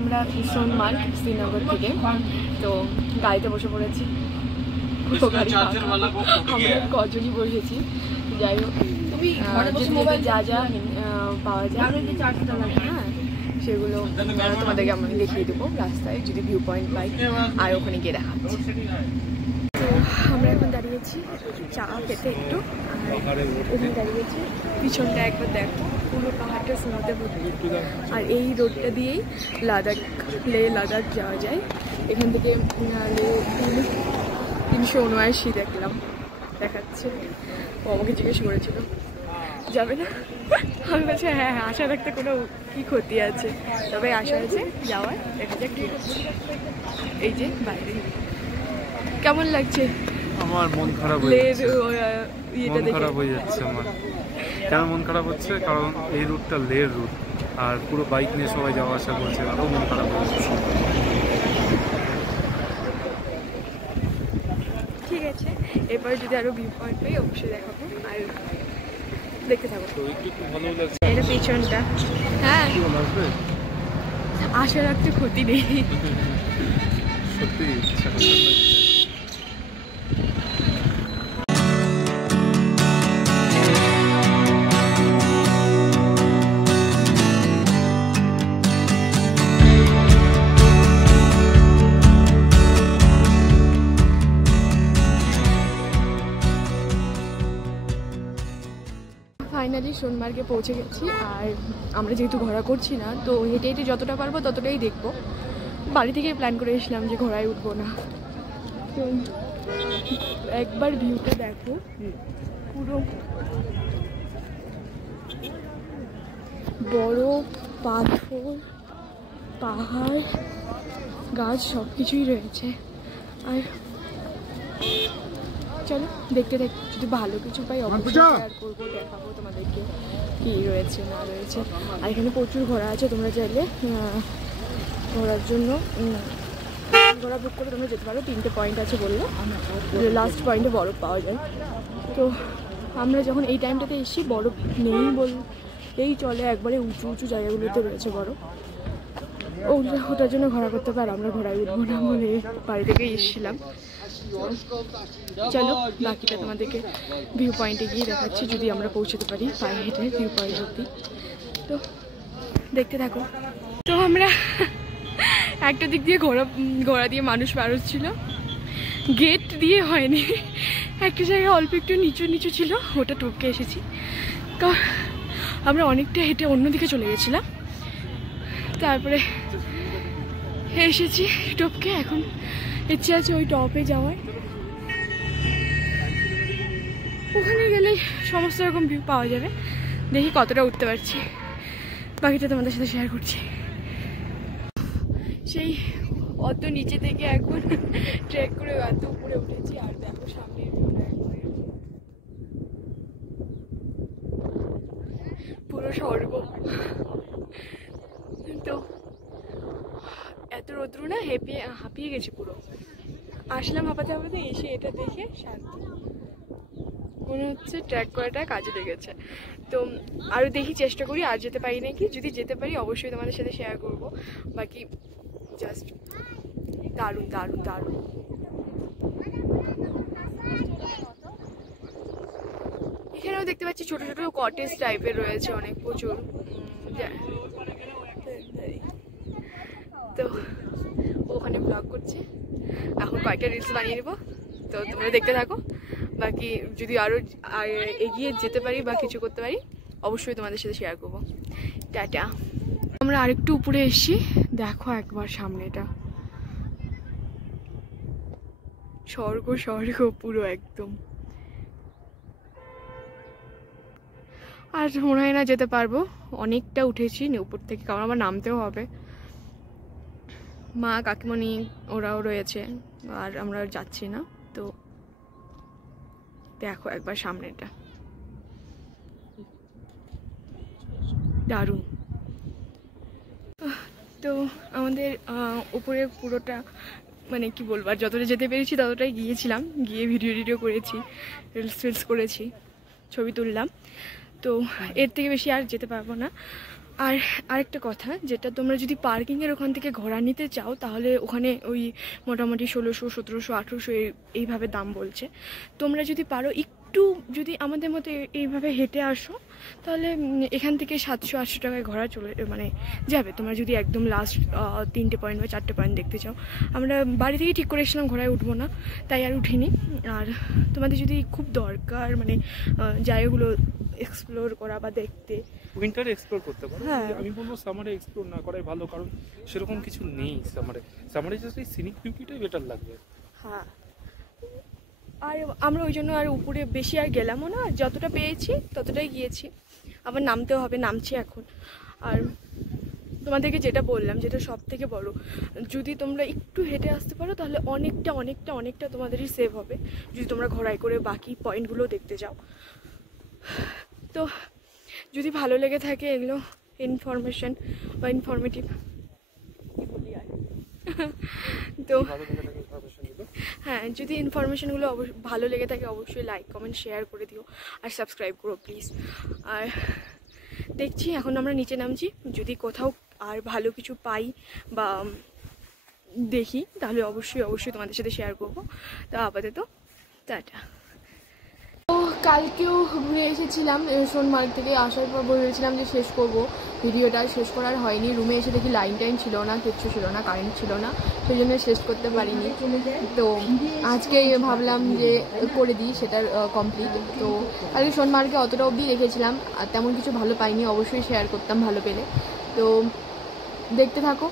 আমরা সোনমার্গ শ্রীনগর থেকে। তো গাড়িতে বসে পড়েছি, আমরা কজনই বসেছি। যাই হোক, যা যা পাওয়া যায় হ্যাঁ সেগুলো তোমাদেরকে আমি দেখিয়ে দেবো রাস্তায় যদি ভিউ পয়েন্ট পাই, আর ওখানে গিয়ে দেখাচ্ছি। তো আমরা এখন দাঁড়িয়েছি চা খেতে একটু, আর ওখানে দাঁড়িয়েছি। পিছনটা একবার দেখো, পুরো পাহাড়টা স্নোতে ভর্তি। আর এই রোডটা দিয়েই লে লাদাখ যাওয়া যায়। এখান থেকে 379 দেখলাম, দেখাচ্ছে। ও আমাকে জিজ্ঞেস করেছিল যাবে না, আমি বলছি হ্যাঁ হ্যাঁ আশা রাখতে কোনো কি ক্ষতি আছে, তবে আশা আছে যাওয়ার, দেখা যাক কি হচ্ছে। এই যে বাইরে কেমন লাগছে? আমার মন খারাপ হয়ে যাচ্ছে। আমার কেন মন খারাপ হচ্ছে? কারণ এই রুটটা লের রুট, আর পুরো বাইক নিয়ে সবাই যাওয়া আসা করছে, আরও মন খারাপ হয়ে যাচ্ছে। ঠিক আছে, এবার যদি আরো ভিউ পয়েন্ট পাই অবশ্যই দেখাবো, আর দেখতে থাকো। এটা পিছনটা, হ্যাঁ আশা রাখতে ক্ষতি নেই। সত্যি ফাইনালি সোনমার্গে পৌঁছে গেছি। আর আমরা যেহেতু ঘোরা করছি না, তো হেঁটে হেঁটে যতটা পারবো ততটাই দেখবো। বাড়ি থেকে প্ল্যান করে এসেছিলাম যে ঘোড়ায় উঠবো না। তো একবার ভিউটা দেখো, পুরো বড় পাথর, পাহাড়, গাছ সব কিছুই রয়েছে। আর চলো দেখতে দেখতে যদি ভালো কিছু পাই অবশ্যই শেয়ার করবো, দেখাবো তোমাদেরকে কি রয়েছে না রয়েছে। আর এখানে প্রচুর ঘোড়া আছে, তোমরা চাইলে ঘোরার জন্য ঘোড়া বুক করে তোমরা যেতে পারো। 3টে পয়েন্ট আছে বললো, লাস্ট পয়েন্টে বরফ পাওয়া যায়। তো আমরা যখন এই টাইমটাতে এসেছি বরফ নেই এই চলে, একবারে উঁচু উঁচু জায়গাগুলোতে রয়েছে বরফ। ওটার জন্য ঘোরা করতে পারো, আমরা ঘোড়ায় উঠবো না বলে বাড়ি থেকেই এসেছিলাম। চলো বাকিটা তোমাদেরকে ভিউ পয়েন্টে গিয়ে দেখাচ্ছি, যদি আমরা পৌঁছতে পারি পায়ে হেঁটে ভিউ পয়েন্ট অব্দি। তো দেখতে থাকো। তো আমরা একটা দিক দিয়ে ঘোড়া দিয়ে মানুষ ছিল, গেট দিয়ে হয়নি, একটা জায়গায় অল্প একটু নিচু নিচু ছিল, ওটা টপকে এসেছি। কারণ আমরা অনেকটা হেঁটে অন্যদিকে চলে গেছিলাম, তারপরে এসেছি টপকে। এখন ইচ্ছে আছে ওই টপে যাওয়ার, ওখানে গেলেই সমস্ত রকম ভিউ পাওয়া যাবে। দেখি কতটা উঠতে পারছি, বাকিটা তোমাদের সাথে শেয়ার করছি। সেই অত নিচে থেকে এখন ট্রেক করে এত উপরে উঠেছি। আর দেখো সামনের পুরো স্বর্গ। তো এত রৌদ্র না, হাঁপিয়ে গেছি পুরো। আসলাম হাঁপাতে হাঁপাতে, এসে এটা দেখে শান্তি, মনে হচ্ছে ট্র্যাক করাটা কাজে লেগেছে। তো আরও দেখি, চেষ্টা করি আর যেতে পারি নাকি। যদি যেতে পারি অবশ্যই তোমাদের সাথে শেয়ার করব। বাকি জাস্ট দারুণ দারুণ দারুণ। এখানেও দেখতে পাচ্ছি ছোট ছোট কটেজ টাইপের রয়েছে অনেক, প্রচুর। তো ওখানে ব্লগ করছে, এখন কয়েকটা রিলস বানিয়ে নেবো, তো তোমরা দেখতে থাকো। বাকি যদি আরও এগিয়ে যেতে পারি বা কিছু করতে পারি অবশ্যই তোমাদের সাথে শেয়ার করবো। টাটা। আমরা আরেকটু উপরে এসেছি, দেখো একবার সামনেটা, স্বর্গ স্বর্গ পুরো একদম। আর মনে হয় না যেতে পারবো, অনেকটা উঠেছি উপর থেকে, কারণ আমার নামতেও হবে। মা কাকিমণি ওরাও রয়েছে, আর আমরা যাচ্ছি না। তো দেখো একবার সামনেটা, দারুণ। তো আমাদের উপরে পুরোটা মানে কি বলবো, আর যতটা যেতে পেরেছি ততটাই গিয়েছিলাম, গিয়ে ভিডিও করেছি, রিলস করেছি, ছবি তুললাম। তো এর থেকে বেশি আর যেতে পারবো না। আর আরেকটা কথা, যেটা তোমরা যদি পার্কিংয়ের ওখান থেকে ঘোড়া নিতে চাও তাহলে ওখানে ওই মোটামুটি 1600, 1700, 1800 এইভাবে দাম বলছে। তোমরা যদি পারো একটু যদি আমাদের মতো এইভাবে হেঁটে আসো তাহলে এখান থেকে 700-800 টাকায় ঘোড়া মানে যাবে। তোমরা যদি একদম লাস্ট 3টে পয়েন্ট বা 4টে পয়েন্ট দেখতে চাও। আমরা বাড়ি থেকে ঠিক করে এসেছিলাম ঘোড়ায় উঠবো না, তাই আর উঠিনি। আর তোমাদের যদি খুব দরকার মানে জায়গাগুলো এক্সপ্লোর করা বা দেখতে, উইন্টারে এক্সপ্লোর করতে পারো। হ্যাঁ। আমি বলবো সামারে এক্সপ্লোর না করাই ভালো, কারণ সেরকম কিছু নেই সামারে জাস্ট এই সিনিক বিউটিটাই বেটার লাগবে। হ্যাঁ, আর আমরা ওই জন্য আর উপরে বেশি আর গেলামও না, যতটা পেয়েছি ততটাই গিয়েছি। আবার নামতেও হবে, নামছি এখন। আর তোমাদেরকে যেটা বললাম, যেটা সব থেকে বড়, যদি তোমরা একটু হেঁটে আসতে পারো তাহলে অনেকটা অনেকটা অনেকটা তোমাদেরই সেভ হবে যদি তোমরা ঘোড়ায় করে বাকি পয়েন্টগুলো দেখতে যাও। তো যদি ভালো লেগে থাকে এগুলো ইনফরমেশন বা ইনফরমেটিভ কী বলি আর তো হ্যাঁ, যদি ইনফরমেশনগুলো ভালো লেগে থাকে অবশ্যই লাইক, কমেন্ট, শেয়ার করে দিও আর সাবস্ক্রাইব করো প্লিজ। আর দেখছি এখন আমরা নিচে নামছি, যদি কোথাও আর ভালো কিছু পাই বা দেখি তাহলে অবশ্যই তোমাদের সাথে শেয়ার করবো। তো আপাতত টাটা। তো কালকেও ঘুরে এসেছিলাম সোনমার্গ থেকে। আসার পর ভেবেছিলাম যে শেষ করব ভিডিওটা, শেষ করার হয়নি। রুমে এসে দেখি লাইন টাইন ছিল না, কিচ্ছু ছিল না, কারেন্ট ছিল না, সেই জন্য শেষ করতে পারিনি। তো আজকে ভাবলাম যে করে দিই সেটার কমপ্লিট। তো কালকে সোনমার্গে অতটা অবধি রেখেছিলাম, আর তেমন কিছু ভালো পাইনি, অবশ্যই শেয়ার করতাম ভালো পেলে। তো দেখতে থাকো।